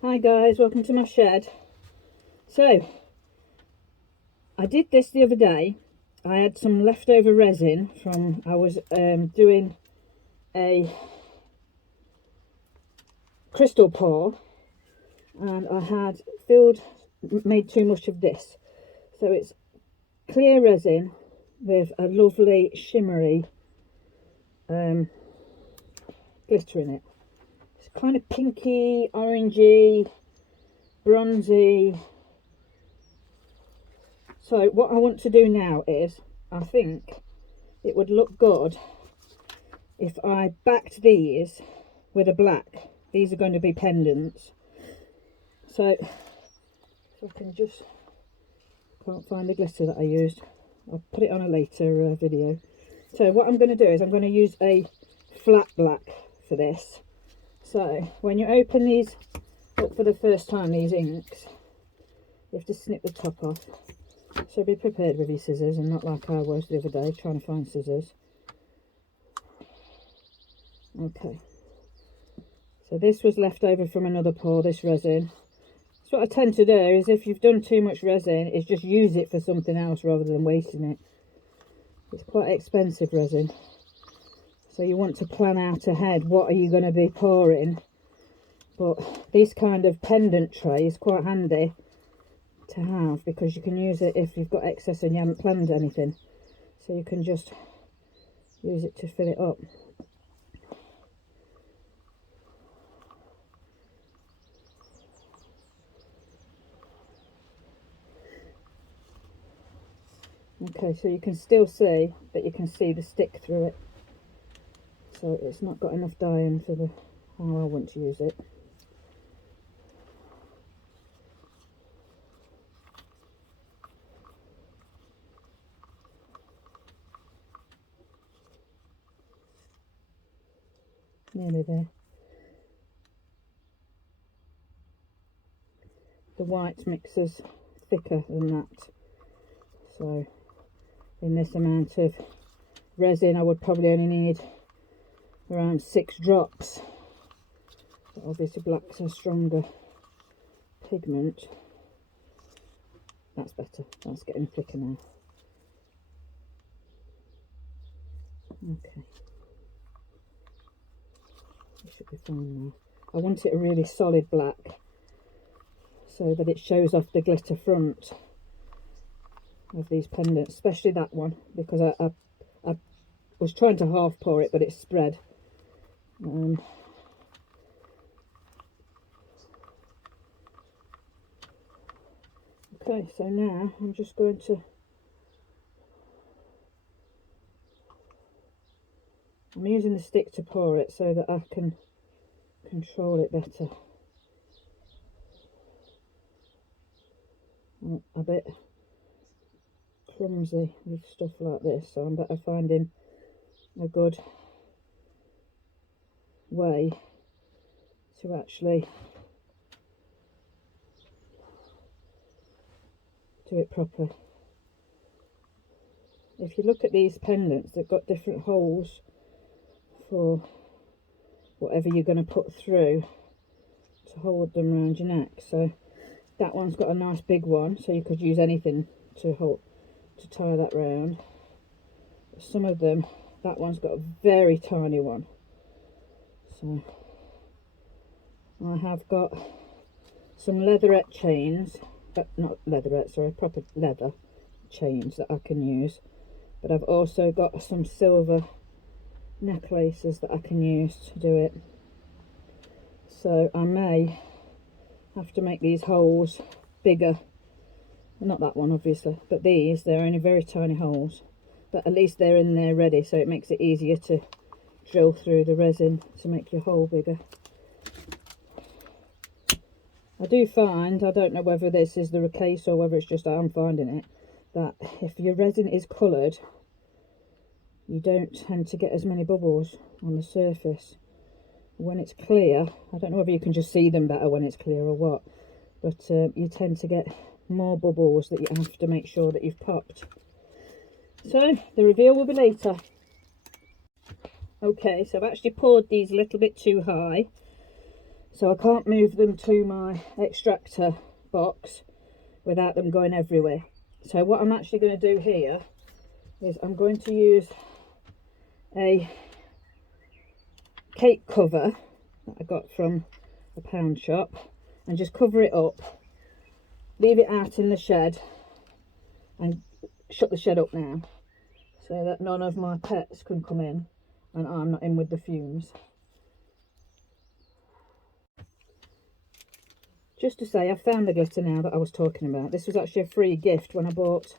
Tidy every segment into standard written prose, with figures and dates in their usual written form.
Hi guys, welcome to my shed. So, I did this the other day. I had some leftover resin from, I was doing a crystal pour, and I had made too much of this. So it's clear resin with a lovely shimmery glitter in it. It's kind of pinky, orangey, bronzy. So what I want to do now is, I think it would look good if I backed these with a black. These are going to be pendants. So if I can just, can't find the glitter that I used. I'll put it on a later video. So what I'm going to do is I'm going to use a flat black for this. So when you open these up for the first time, these inks, you have to snip the top off. So be prepared with your scissors, and not like I was the other day trying to find scissors. Okay, so this was left over from another pour, this resin. So what I tend to do is, if you've done too much resin, is just use it for something else rather than wasting it. It's quite expensive resin, so you want to plan out ahead what are you going to be pouring. But this kind of pendant tray is quite handy to have, because you can use it if you've got excess and you haven't planned anything, so you can just use it to fill it up. Okay, so you can still see, but you can see the stick through it, so it's not got enough dye in for the how I want to use it. Nearly there. The white mixes thicker than that, so in this amount of resin I would probably only need around 6 drops, but obviously black's a stronger pigment. That's better, that's getting thicker now. Okay, it should be fine now. I want it a really solid black so that it shows off the glitter front of these pendants, especially that one, because I was trying to half pour it, but it's spread. Okay, so now I'm just going to, I'm using the stick to pour it so that I can control it better. I'm a bit clumsy with stuff like this, so I'm better finding a good way to actually do it proper. If you look at these pendants, they've got different holes for whatever you're going to put through to hold them around your neck. So that one's got a nice big one, so you could use anything to hold, to tie that round. Some of them, that one's got a very tiny one. So I have got some leatherette chains, but not leatherette, sorry, proper leather chains that I can use. But I've also got some silver necklaces that I can use to do it. So I may have to make these holes bigger. Not that one obviously, but these, they're only very tiny holes, but at least they're in there ready, so it makes it easier to drill through the resin to make your hole bigger. I do find, I don't know whether this is the case or whether it's just I'm finding it, that if your resin is coloured, you don't tend to get as many bubbles on the surface. When it's clear, I don't know whether you can just see them better when it's clear or what, but you tend to get more bubbles that you have to make sure that you've popped. So the reveal will be later. Okay, so I've actually poured these a little bit too high, so I can't move them to my extractor box without them going everywhere. So what I'm actually going to do here is I'm going to use a cake cover that I got from a pound shop and just cover it up, leave it out in the shed and shut the shed up now so that none of my pets can come in and I'm not in with the fumes. Just to say, I've found the glitter now that I was talking about. This was actually a free gift when I bought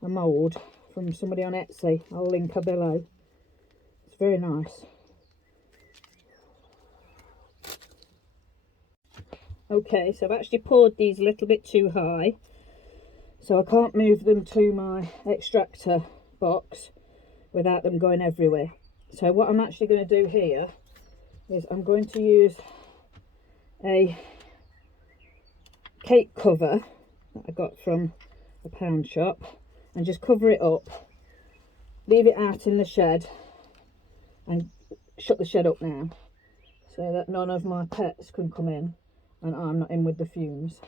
a mould from somebody on Etsy. I'll link her below. It's very nice. Okay, so I've actually poured these a little bit too high, so I can't move them to my extractor box without them going everywhere. So what I'm actually going to do here is I'm going to use a cake cover that I got from a pound shop and just cover it up, leave it out in the shed and shut the shed up now so that none of my pets can come in and I'm not in with the fumes.